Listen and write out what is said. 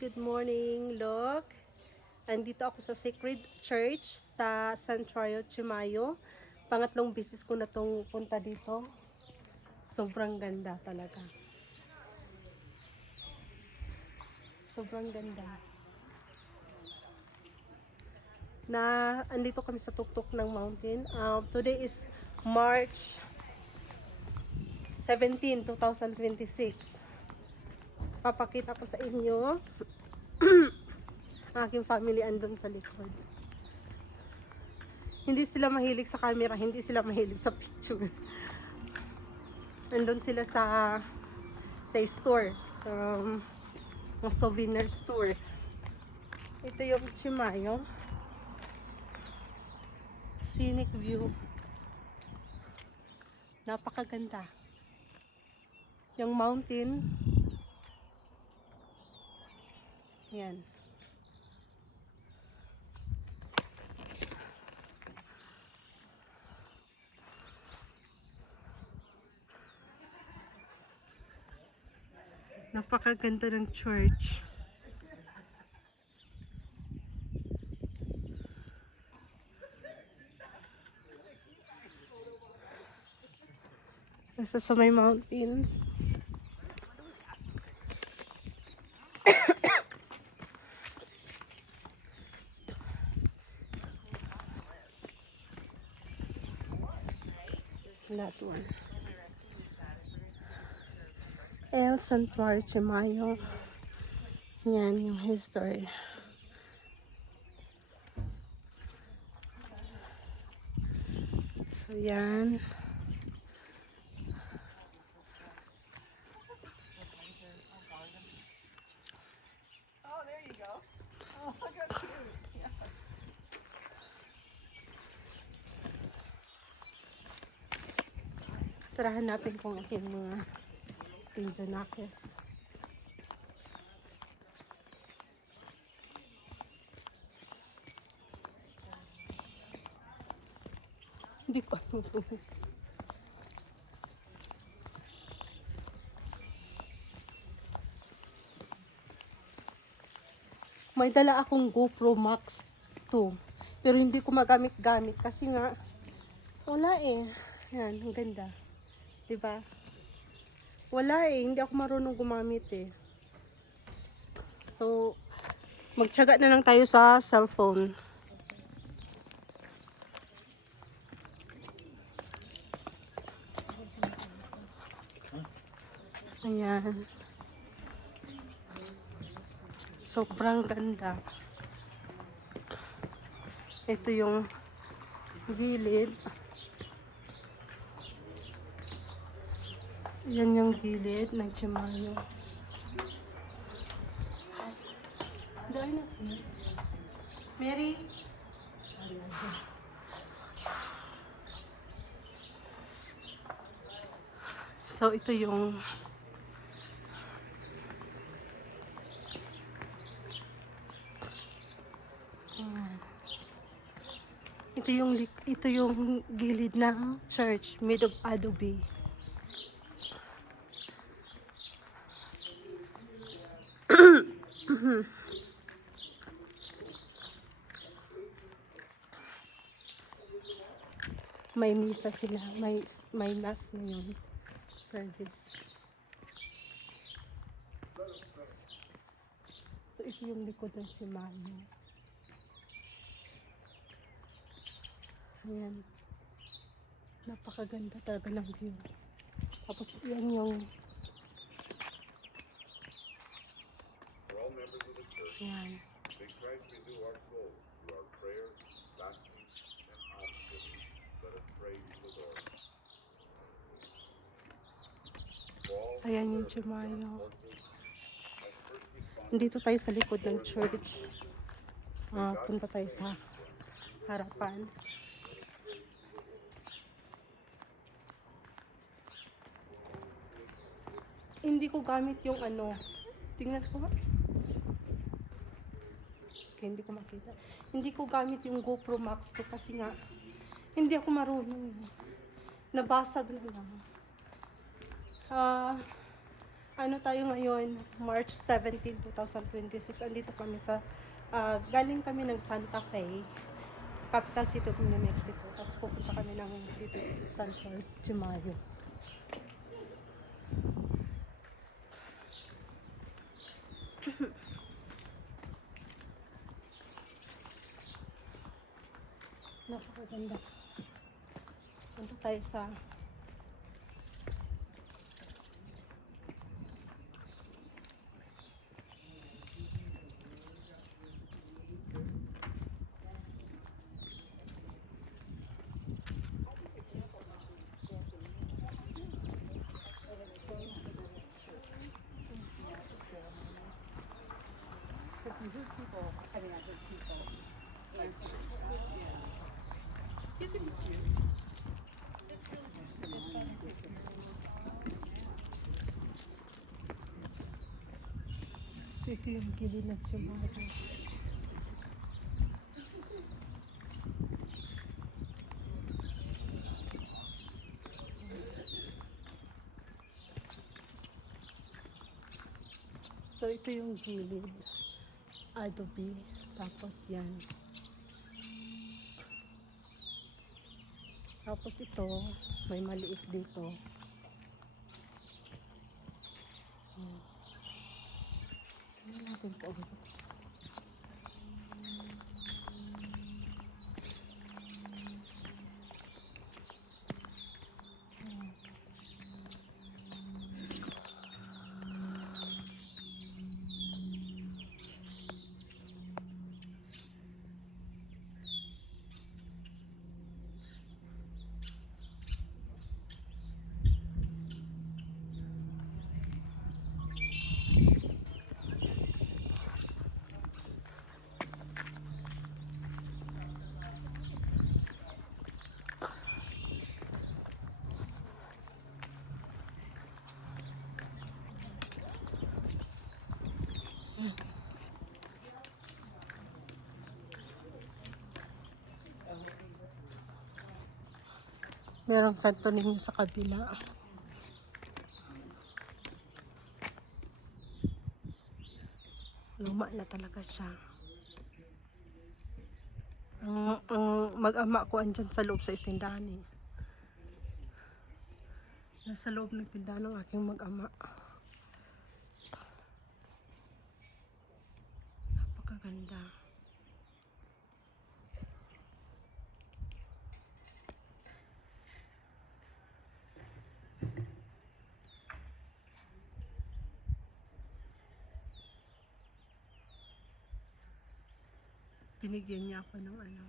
good morning. Look, andito ako sa Sacred Church sa Santuario Chimayo. Pangatlong bisis ko na tong punta dito. Sobrang ganda talaga. Sobrang ganda. Andito kami sa tuktok ng mountain. Today is March 17, 2026. Papakita ko sa inyo aking family andun sa likod. Hindi sila mahilig sa camera, hindi sila mahilig sa picture. Andun sila sa store, sa souvenir store. Ito yung Chimayo. Scenic view. Napakaganda. Yung mountain. Yan. Napakaganda ng church. Nasa sa may mountain. That one. El Santuario Chimayo. Yan yung history. So yan. Oh, there you go. Oh, look how cute. Yeah. Tarahan natin kung aking mga Tinjanakis. Hindi ko may dala akong GoPro Max 2 pero hindi ko magamit-gamit kasi nga wala eh. Yan, ang ganda. Diba? Wala eh, hindi ako marunong gumamit eh. So, magtiyaga na lang tayo sa cellphone. Ayan. Sobrang ganda. Ito yung gilid. Yan yung gilid ng Chimayo. Mary? So, ito yung ito yung gilid ng church made of adobe. May misa sila, may mass na yung service. So ito yung likod ng Chimayo. Ayan. Napakaganda talaga ng view. Tapos yan yung yan. Ayan yung Chimayo. Dito tayo sa likod ng church. Punta tayo sa harapan. Hindi ko gamit yung ano. Tingnan ko. Okay, hindi ko makita. Hindi ko gamit yung GoPro Max 2 kasi nga hindi ako marunong. Nabasag na lang. Ano tayo ngayon? March 17, 2026. Andito kami sa, galing kami ng Santa Fe, capital city of New Mexico. Tapos pupunta kami ng dito, San Carlos de Mayo. Napakaganda. Punta tayo sa Because you heard people, I mean, I heard people answer. Isn't he cute? It's really cute. It's fun to take care of. So ito yung gilid ng Chimayo. So ito yung gilid. Adobe. Tapos yan. Tapos ito, may maliit dito. Tingnan natin po. Merong Santo Niño sa kabila. Luma na talaga siya. Ang mag-ama ko andyan sa loob sa istindahan eh. Nasa loob ng tindahan ng aking mag-ama. Napakaganda. Binigyan niya ako ng ano,